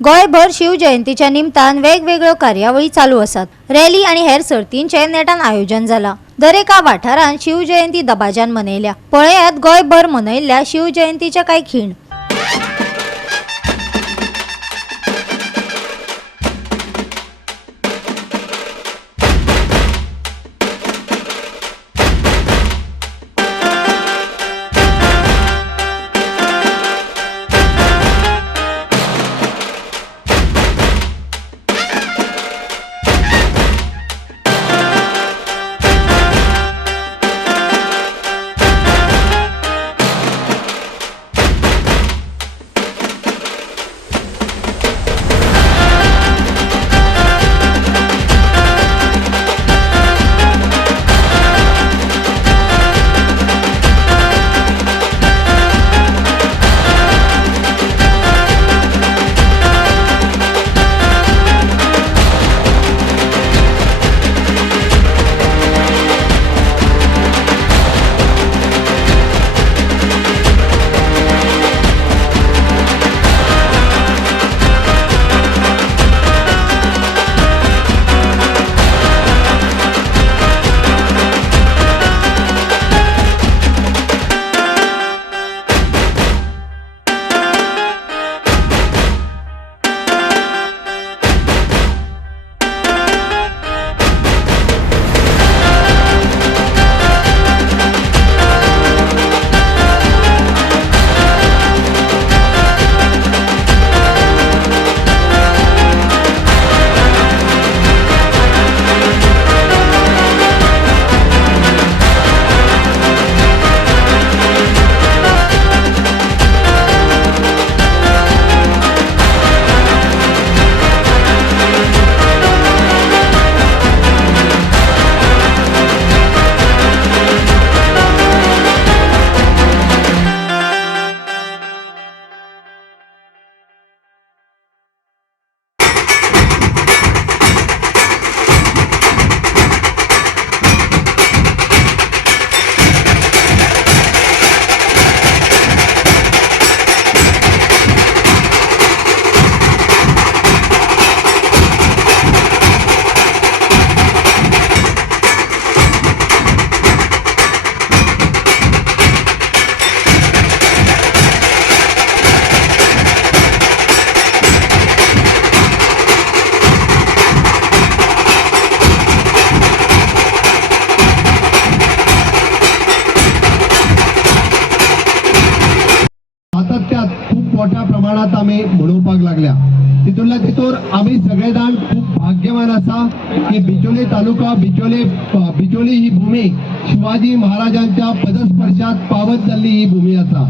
गोयभर शिवजयंतीच्या निमतान वेगवेगळ्यो कार्यावळी चालू आसात। रॅली आणि हेर सर्तींचे नेटान आयोजन जाला। दरेका वाठारान शिवजयंती दबाज्यान मनयल्या। पळयात गोयभर मनयल्ल्या शिवजयंतीच्या कांय खीण। मोठ्या प्रमाणात आम्ही म्हणूपाक लागल्या। तितूंतल्या तितूर आम्ही सगळे जाण खूप भाग्यवान आसा की बिचोले तालुका बिचोली ही भूमी शिवाजी महाराजांच्या पदस्पर्शात पावत जाल्ली ही भूमी आसा।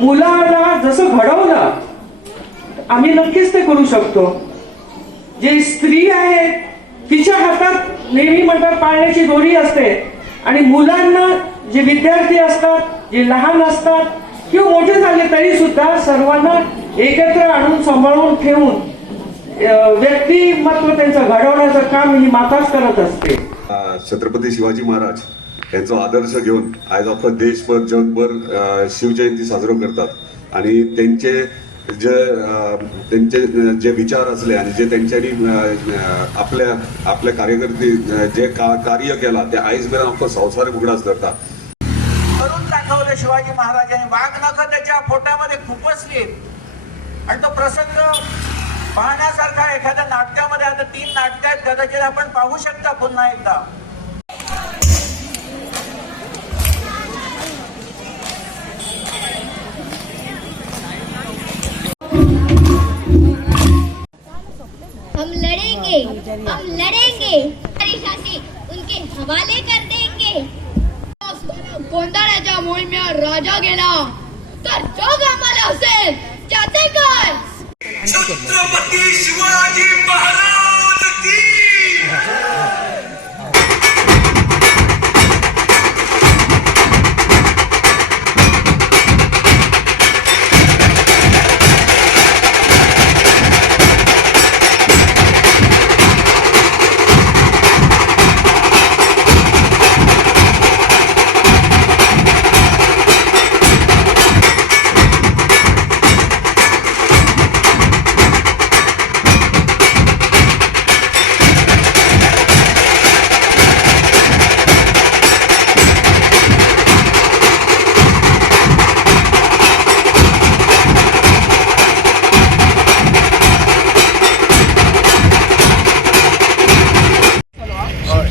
मुलाला जसं घडवलं आम्ही नक्कीच ते करू शकतो। जे स्त्री आहे तिच्या हातात नेहमी म्हणतात पाळण्याची दोरी असते आणि मुलांना जे विद्यार्थी असतात जे लहान असतात किंवा मोठे झाले तरी सुद्धा सर्वांना एकत्र आणून सांभाळून ठेवून व्यक्तिमत्व त्यांचं घडवण्याचं काम ही माताच करत असते। छत्रपती शिवाजी महाराज यांचा आदर्श घेऊन आज अख्खा देशभर जगभर शिवजयंती साजरो करतात आणि त्यांचे जे विचार असले आणि जे त्यांच्यानी आपल्या कार्यकर्ते जे कार्य केला ते आयज मेरेन अख्खो संवसार उगडास करता। करून दाखवलं शिवाजी महाराजांनी। वाघ नख त्याच्या फोटामध्ये खुपसली आणि तो प्रसंग पाहण्यासारखा एखाद्या नाटकामध्ये आता 3 नाटक आहेत, कदाचित आपण पाहू शकता पुन्हा एकदा. हम लड़ेंगे हमारी शासी उनके हवाले कर देंगे. गोंधळाच्या मोहिमेवर राजा गेला तर जोग आम्हाला असेल त्याचे काय. छत्रपती शिवाजी महाराज की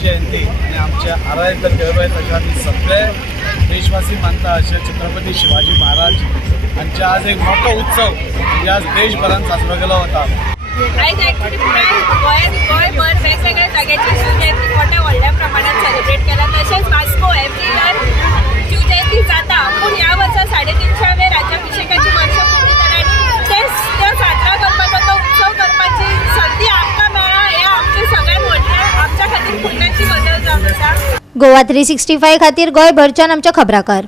जयंती आणि आमच्या आरायकर देवराय तशाने सगळे देशवासी मानता असे छत्रपती शिवाजी महाराज यांचे आज एक मोठा उत्सव म्हणजे आज देशभरात साजरा केला होता. आयज ॲक्च्युली गोंयभर वेगवेगळ्या जाग्याची शिवजयंती मोठ्या व्हडल्या प्रमाणात सेलिब्रेट केला. तशेंच वास्को एवरी इयर शिवजयंती जाता, पूण ह्या वर्सा 350व्या राज्याभिषेकाची वर्ष पूर्ण जाल्या. त्यो साजरा करपाचो, तो उत्सव करपाची संदी आमकां मेळ्ळा. हें आमचे सगळ्यात व्हडलें आमच्या खातीर पुण्याची गजाल जावन आसा. गोवा 365 खातीर गोंयभरच्यान आमच्या खबराकार.